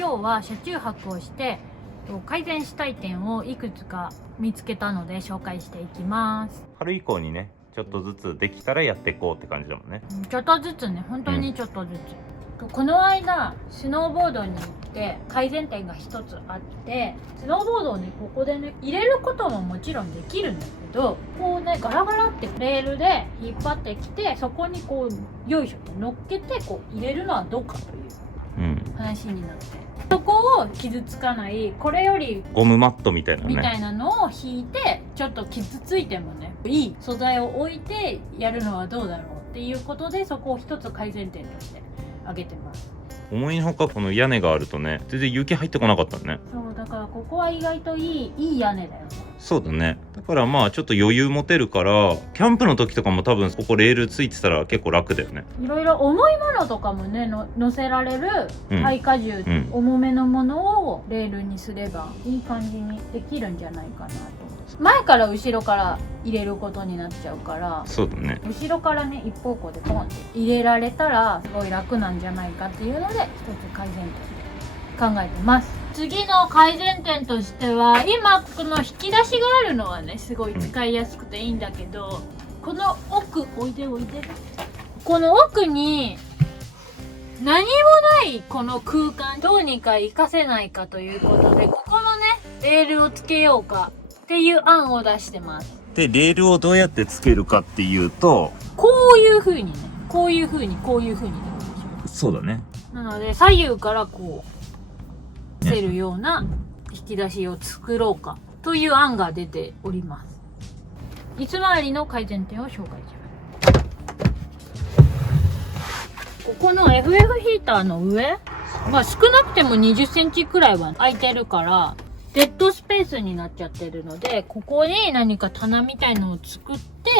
今日は車中泊をして改善したい点をいくつか見つけたので紹介していきます。春以降にねちょっとずつできたらやっていこうって感じだもんね。ちょっとずつね、本当にちょっとずつ、この間スノーボードに行って改善点が一つあって、スノーボードをねここでね入れることももちろんできるんだけど、こうねガラガラってレールで引っ張ってきて、そこにこうよいしょと乗っけてこう入れるのはどうかという話になって、そこを傷つかない、これよりゴムマットみたいなねみたいなのを引いて、ちょっと傷ついてもねいい素材を置いてやるのはどうだろうっていうことで、そこを一つ改善点として挙げてます。思いのほかこの屋根があるとね全然雪入ってこなかったね。そうだからここは意外といい屋根だよね。そうだね。だからまあちょっと余裕持てるから、キャンプの時とかも多分ここレールついてたら結構楽だよね。いろいろ重いものとかもね乗せられる耐荷重、重めのものをレールにすればいい感じにできるんじゃないかなと。前から後ろから入れることになっちゃうから、そうだね。後ろからね一方向でポンって入れられたらすごい楽なんじゃないかっていうので、一つ改善点で考えてます。次の改善点としては、今この引き出しがあるのはねすごい使いやすくていいんだけど、この奥おいでこの奥に何もないこの空間どうにか活かせないかということで、ここのねレールをつけようかっていう案を出してます。でレールをどうやってつけるかっていうと、こういう風にね、こういう風にこういう風になるでしょ。そうだね。なので左右からこうせるような引き出しを作ろうかという案が出ております。いつもありの改善点を紹介します。ここの FF ヒーターの上、少なくても20センチくらいは空いてるからデッドスペースになっちゃってるので、ここに何か棚みたいのを作って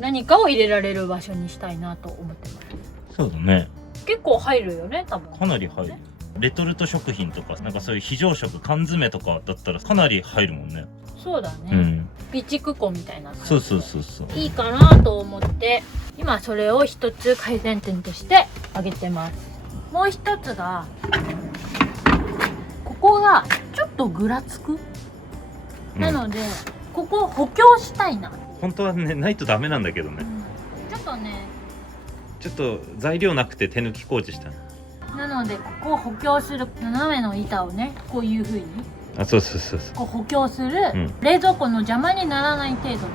何かを入れられる場所にしたいなと思ってます。そうだね。結構入るよね、多分。かなり入る。レトルト食品とかなんかそういう非常食、缶詰とかだったらかなり入るもんね。そうだね、備蓄庫みたいな感じ。そういいかなと思って今それを一つ改善点として挙げてます。もう一つがここがちょっとぐらつく、なのでここを補強したいな。本当はねないとダメなんだけどね、ちょっとねちょっと材料なくて手抜き工事した。なのでここを補強する斜めの板をねこういう風にそうこう補強する、冷蔵庫の邪魔にならない程度にね、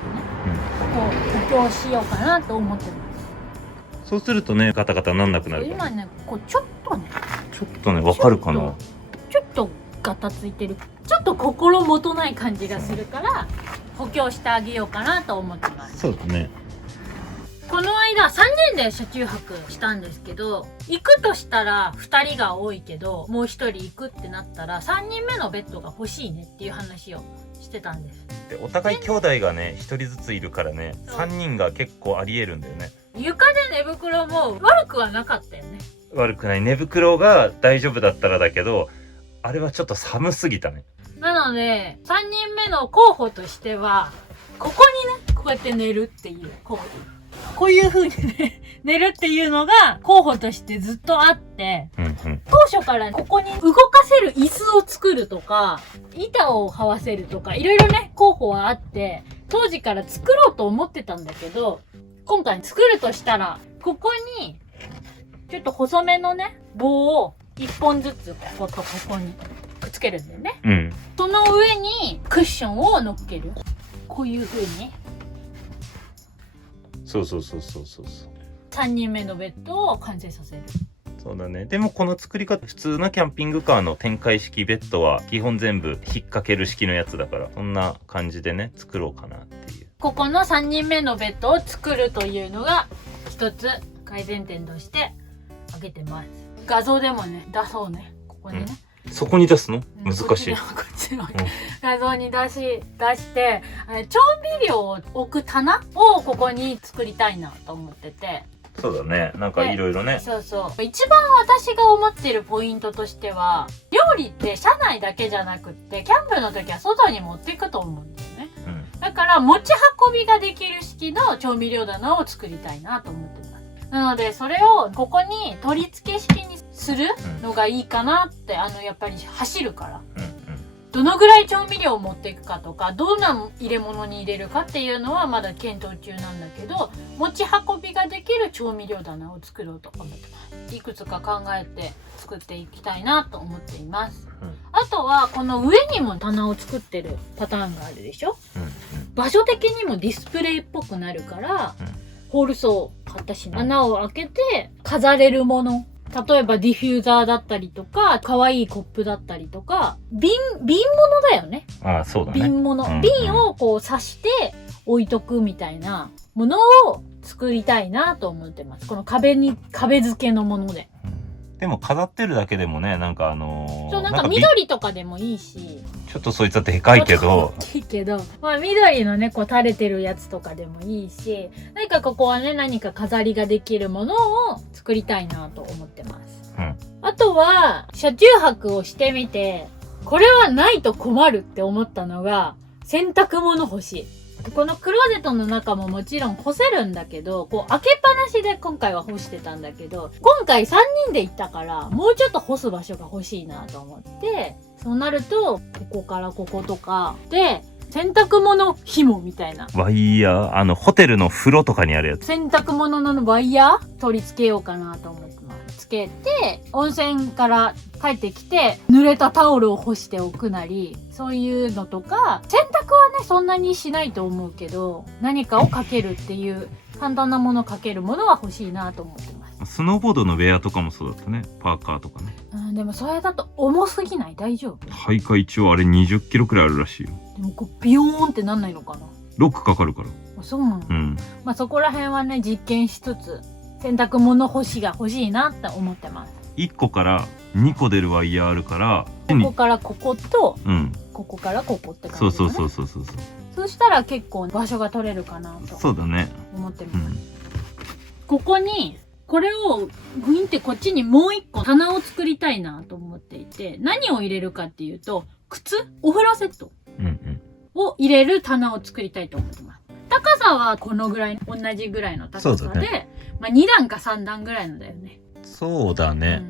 こう補強しようかなと思ってます。そうするとねガタガタなんなくなるから。今ねこうちょっとねわかるかな。ちょっとガタついてる、ちょっと心もとない感じがするから補強してあげようかなと思ってます。そうだね。この間3人で車中泊したんですけど、行くとしたら2人が多いけどもう1人行くってなったら3人目のベッドが欲しいねっていう話をしてたんです。でお互い兄弟がね1人ずついるからね、3人が結構ありえるんだよね。床で寝袋も悪くはなかったよね。悪くない。寝袋が大丈夫だったらだけど、あれはちょっと寒すぎたね。なので3人目の候補としてはここにねこうやって寝るっていうこういう風にね寝るっていうのが候補としてずっとあって、当初からここに動かせる椅子を作るとか板を這わせるとかいろいろね候補はあって、当時から作ろうと思ってたんだけど、今回作るとしたらここにちょっと細めのね棒を1本ずつこことここにくっつけるんだよね、その上にクッションを乗っける、こういう風にそう3人目のベッドを完成させる。そうだね。でもこの作り方、普通のキャンピングカーの展開式ベッドは基本全部引っ掛ける式のやつだから、そんな感じでね作ろうかなっていう。ここの3人目のベッドを作るというのが一つ改善点として挙げてます。画像でもね出そうね、ここにね、そこに出すの難しい。こっちの画像に出して調味料を置く棚をここに作りたいなと思ってて。そうだね。なんかいろいろね。そう一番私が思ってるポイントとしては、料理って車内だけじゃなくってキャンプの時は外に持っていくと思うんだよね、だから持ち運びができる式の調味料棚を作りたいなと思ってます。なのでそれをここに取り付け式にすするのがいいかなって、やっぱり走るから。うんうん。どのぐらい調味料を持っていくかとか、どんな入れ物に入れるかっていうのはまだ検討中なんだけど、持ち運びができる調味料棚を作ろうと思ってます。いくつか考えて作っていきたいなと思っています。あとはこの上にも棚を作ってるパターンがあるでしょ。場所的にもディスプレイっぽくなるから、ホールソー買ったし、穴を開けて飾れるもの。例えばディフューザーだったりとか、可愛いコップだったりとか、瓶物だよね。ああ、そうだね。瓶物。瓶をこう刺して置いとくみたいなものを作りたいなと思ってます。この壁付けのもので。でも飾ってるだけでもね、なんかそう、なんか緑とかでもいいし。ちょっとそいつはでかいけど。大きいけど。まあ緑のね、こう垂れてるやつとかでもいいし、何かここはね、何か飾りができるものを作りたいなと思ってます。あとは、車中泊をしてみて、これはないと困るって思ったのが、洗濯物干し。このクローゼットの中ももちろん干せるんだけど、こう開けっぱなしで今回は干してたんだけど、今回3人で行ったから、もうちょっと干す場所が欲しいなと思って、そうなると、ここからこことかで、洗濯物紐みたいな。ワイヤー、ホテルの風呂とかにあるやつ。洗濯物のワイヤー取り付けようかなと思ってます。つけて、温泉から帰ってきて、濡れたタオルを干しておくなり、そういうのとか、洗濯はね、そんなにしないと思うけど、何かをかけるっていう、簡単なものをかけるものは欲しいなと思ってます。スノーボードのウェアとかもそうだったね。パーカーとかね。でもそれだと重すぎない？大丈夫？配下一応あれ20キロくらいあるらしいよ。でもこうビヨーンってなんないのかな？ロックかかるから。あ、そうなの？まあそこら辺はね、実験しつつ、洗濯物干しが欲しいなって思ってます。1個から2個出るワイヤーあるから、ここからここと、ここからここって感じ、ね。そう。そしたら結構場所が取れるかなと。そうだね。思ってます。ここに、これをグインってこっちにもう一個棚を作りたいなと思っていて、何を入れるかっていうと、お風呂セットを入れる棚を作りたいと思ってます。高さはこのぐらい、同じぐらいの高さで、ね、まあ2段か3段ぐらいのだよね。そうだね。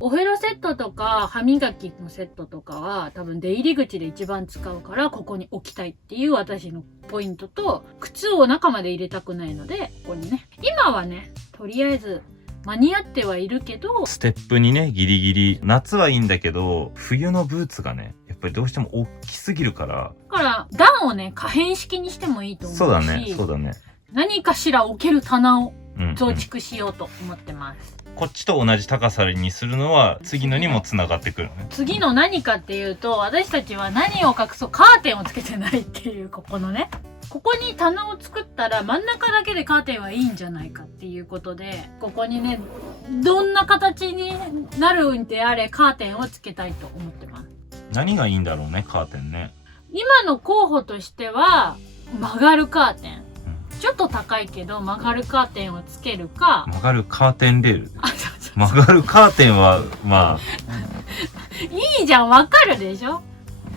お風呂セットとか歯磨きのセットとかは多分出入り口で一番使うからここに置きたいっていう私のポイントと、靴を中まで入れたくないのでここにね、今はねとりあえず間に合ってはいるけど、ステップにねギリギリ、夏はいいんだけど冬のブーツがねやっぱりどうしても大きすぎるから、だから段をね可変式にしてもいいと思うし、そうだね何かしら置ける棚を増築しようと思ってます。こっちと同じ高さにするのは次のにもつながってくるね。次の何かっていうと、私たちは何を隠そう、カーテンをつけてないっていう、ここのね、ここに棚を作ったら真ん中だけでカーテンはいいんじゃないかっていうことで、ここにねどんな形になるんであれカーテンをつけたいと思ってます。何がいいんだろうね、カーテンね。今の候補としては曲がるカーテン、ちょっと高いけど曲がるカーテンをつけるか、曲がるカーテンレール。曲がるカーテンはまあいいじゃん、わかるでしょ。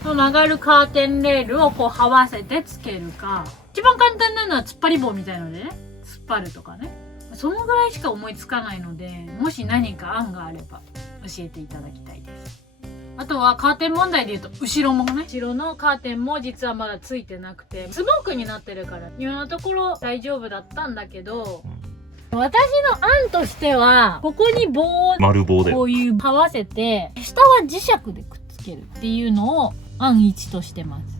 曲がるカーテンレールをこう這わせてつけるか、一番簡単なのは突っ張り棒みたいのでね突っ張るとかね、そのぐらいしか思いつかないので、もし何か案があれば教えていただきたいです。あとはカーテン問題で言うと、後ろもね、後ろのカーテンも実はまだついてなくてスモークになってるから今のところ大丈夫だったんだけど、私の案としてはここに棒を丸棒でこういう這わせて、下は磁石でくっつけるっていうのを案1としてます。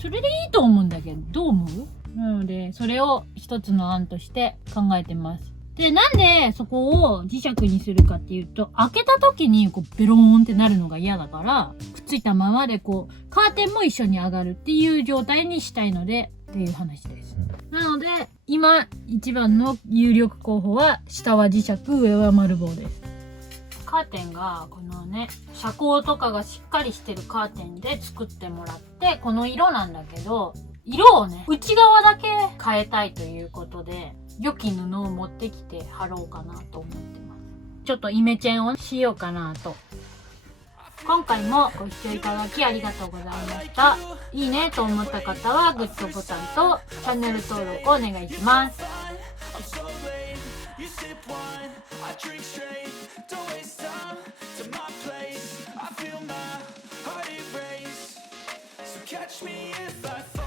それでいいと思うんだけど、どう思う？なのでそれを一つの案として考えてます。で、なんでそこを磁石にするかっていうと、開けた時にこうベローンってなるのが嫌だから、くっついたままでこうカーテンも一緒に上がるっていう状態にしたいのでっていう話です。なので今一番の有力候補は、下は磁石、上は丸棒です。カーテンがこのね、遮光とかがしっかりしてるカーテンで作ってもらって、この色なんだけど、色をね内側だけ変えたいということで、良き布を持ってきて貼ろうかなと思ってます。ちょっとイメチェンをしようかなと。今回もご視聴いただきありがとうございました。いいねと思った方はグッドボタンとチャンネル登録お願いします。Catch me if I fall.